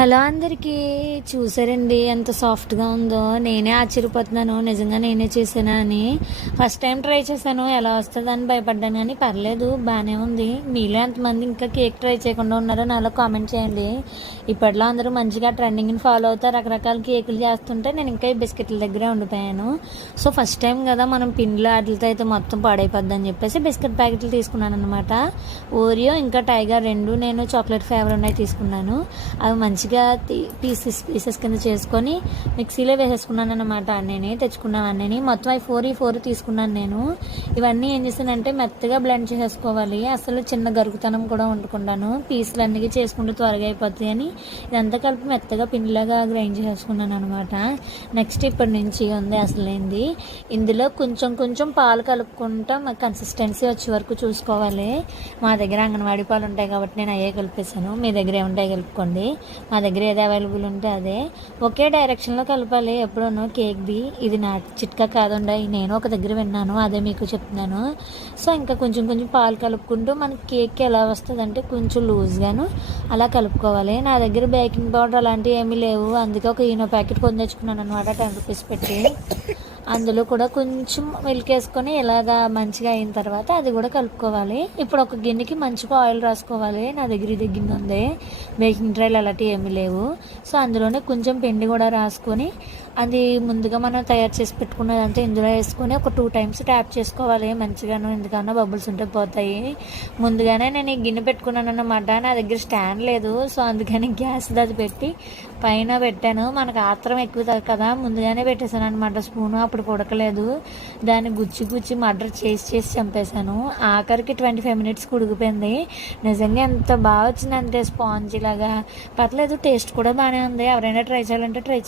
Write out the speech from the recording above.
Hello అందరికీ. చూసారండి ఎంత సాఫ్ట్గా ఉందో. నేనే ఆశ్చర్యపోతున్నాను, నిజంగా నేనే చేశానా అని. ఫస్ట్ టైం ట్రై చేశాను, ఎలా వస్తుందని భయపడ్డాను, కానీ పర్లేదు, బాగానే ఉంది. మీలో ఎంతమంది ఇంకా కేక్ ట్రై చేయకుండా ఉన్నారో నాలో కామెంట్ చేయండి. ఇప్పట్లో అందరూ మంచిగా ట్రెండింగ్ని ఫాలో అవుతారు, రకరకాల కేకులు చేస్తుంటే నేను ఇంకా ఈ బిస్కెట్ల దగ్గరే ఉండిపోయాను. సో ఫస్ట్ టైం కదా, మనం పిండిలో వాటితో అయితే మొత్తం పాడైపోద్ది అని చెప్పేసి బిస్కెట్ ప్యాకెట్లు తీసుకున్నాను అనమాట. ఓరియో ఇంకా టైగర్ రెండు నేను చాక్లెట్ ఫ్లేవర్ ఉన్నాయి తీసుకున్నాను. అవి మంచిగా పీసెస్ కింద చేసుకొని మిక్సీలో వేసేసుకున్నాను అనమాట. అన్నీ తెచ్చుకున్నాను, అన్నీ మొత్తం అవి ఫోర్ తీసుకున్నాను నేను. ఇవన్నీ ఏం చేశానంటే మెత్తగా బ్లెండ్ చేసేసుకోవాలి, అసలు చిన్న గరుకుతనం కూడా వండుకుంటాను. పీసులు అన్నీ చేసుకుంటూ త్వరగా అయిపోతాయి అని ఇదంతా కలిపి మెత్తగా పిండిలాగా గ్రైండ్ చేసుకున్నాను అనమాట. నెక్స్ట్ ఇప్పటి నుంచి ఉంది అసలేంది, ఇందులో కొంచెం పాలు కలుపుకుంటా కన్సిస్టెన్సీ వచ్చే వరకు చూసుకోవాలి. మా దగ్గర అంగన్వాడీ పాలు ఉంటాయి కాబట్టి నేను అయ్యే కలిపేసాను. మీ దగ్గర ఏముంటాయి కలుపుకోండి, మా దగ్గర ఏది అవైలబుల్ ఉంటే అదే. ఒకే డైరెక్షన్లో కలపాలి ఎప్పుడూనూ కేక్ది. ఇది నా చిట్కా కాదుండ, నేను ఒక దగ్గర విన్నాను, అదే మీకు చెప్తున్నాను. సో ఇంకా కొంచెం పాలు కలుపుకుంటూ మనకి కేక్ ఎలా వస్తుంది అంటే కొంచెం లూజ్గాను అలా కలుపుకోవాలి. నా దగ్గర బేకింగ్ పౌడర్ అలాంటివి ఏమీ లేవు, అందుకే ఒక ఈనో ప్యాకెట్ కొని తెచ్చుకున్నాను అనమాట, 10 రూపీస్ పెట్టి. అందులో కూడా కొంచెం మిల్క్ వేసుకొని ఇలాగా మంచిగా అయిన తర్వాత అది కూడా కలుపుకోవాలి. ఇప్పుడు ఒక గిన్నెకి మంచిగా ఆయిల్ రాసుకోవాలి. నా దగ్గర ఇది గిన్నె ఉంది, బేకింగ్ ట్రైలు అలాంటివి ఏమీ లేవు. సో అందులోనే కొంచెం పిండి కూడా రాసుకొని అది ముందుగా మనం తయారు చేసి పెట్టుకున్నదంతా ఇందులో వేసుకొని ఒక 2 టైమ్స్ ట్యాప్ చేసుకోవాలి మంచిగాను, ఎందుకన్నా బబుల్స్ ఉంటే పోతాయి. ముందుగానే నేను ఈ గిన్నె పెట్టుకున్నాను అన్నమాట, నా దగ్గర స్టాండ్ లేదు. సో అందుకని గ్యాస్ అది పెట్టి పైన పెట్టాను. మనకు ఆత్రం ఎక్కువ కదా, ముందుగానే పెట్టేశాను అనమాట స్పూను, అప్పుడు ఉడకలేదు. దాన్ని గుచ్చి మర్డర్ చేసి చంపేశాను. ఆఖరికి 25 మినిట్స్ ఉడికిపోయింది. నిజంగా ఎంత బాగా వచ్చిందంటే స్పాంజ్ లాగా. పర్లేదు, టేస్ట్ కూడా బాగానే ఉంది. ఎవరైనా ట్రై చేయాలంటే ట్రై